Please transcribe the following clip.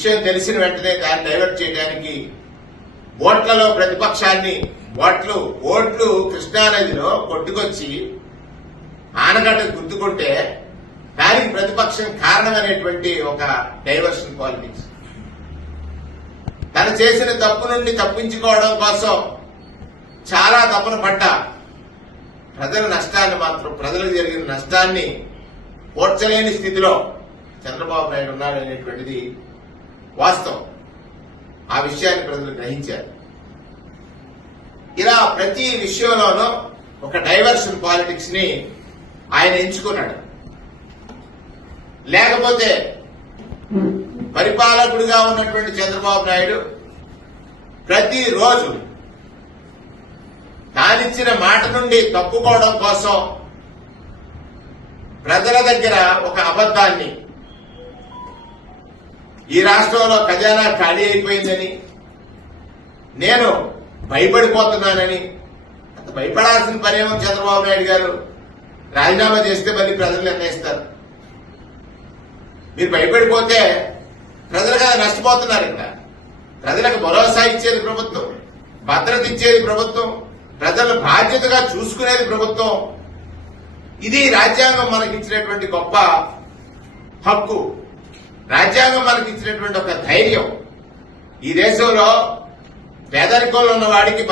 విషయం తెలిసిన వెంటనే దాన్ని డైవర్ట్ చేయడానికి ఓట్లలో ప్రతిపక్షాన్ని ఓట్లు ఓట్లు కృష్ణానదిలో కొట్టుకొచ్చి ఆనగడ్డ గుర్తుకుంటే దానికి ప్రతిపక్షం కారణమైనటువంటి ఒక డైవర్షన్ పాలిటిక్స్. తను చేసిన తప్పు నుండి తప్పించుకోవడం కోసం చాలా తప్పును పడ్డా ప్రజల నష్టాన్ని మాత్రం ప్రజలకు జరిగిన నష్టాన్ని పోడ్చలేని స్థితిలో చంద్రబాబు నాయుడు ఉన్నాడనేటువంటిది వాస్తవం. ఆ విషయాన్ని ప్రజలు గ్రహించారు. ఇలా ప్రతి విషయంలోనూ ఒక డైవర్షన్ పాలిటిక్స్ని ఆయన ఎంచుకున్నాడు. లేకపోతే పరిపాలకుడిగా ఉన్నటువంటి చంద్రబాబు నాయుడు ప్రతిరోజు తానిచ్చిన మాట నుండి తప్పుకోవడం కోసం ప్రజల దగ్గర ఒక అబద్ధాన్ని ఈ రాష్ట్రంలో ఖజానా ఖాళీ అయిపోయిందని నేను భయపడిపోతున్నానని అంత భయపడాల్సిన పనేమో చంద్రబాబు నాయుడు గారు రాజీనామా చేస్తే మళ్ళీ ప్రజలు నిర్ణయిస్తారు. మీరు భయపడిపోతే ప్రజలు కదా నష్టపోతున్నారు ఇక్కడ ప్రజలకు భరోసా ఇచ్చేది ప్రభుత్వం భద్రత ఇచ్చేది ప్రభుత్వం ప్రజలను బాధ్యతగా చూసుకునేది ప్రభుత్వం. ఇది రాజ్యాంగం మనకిచ్చినటువంటి గొప్ప హక్కు. రాజ్యాంగం మనకి ఇచ్చినటువంటి ఒక ధైర్యం. ఈ దేశంలో పేదరికంలో ఉన్న వాడికి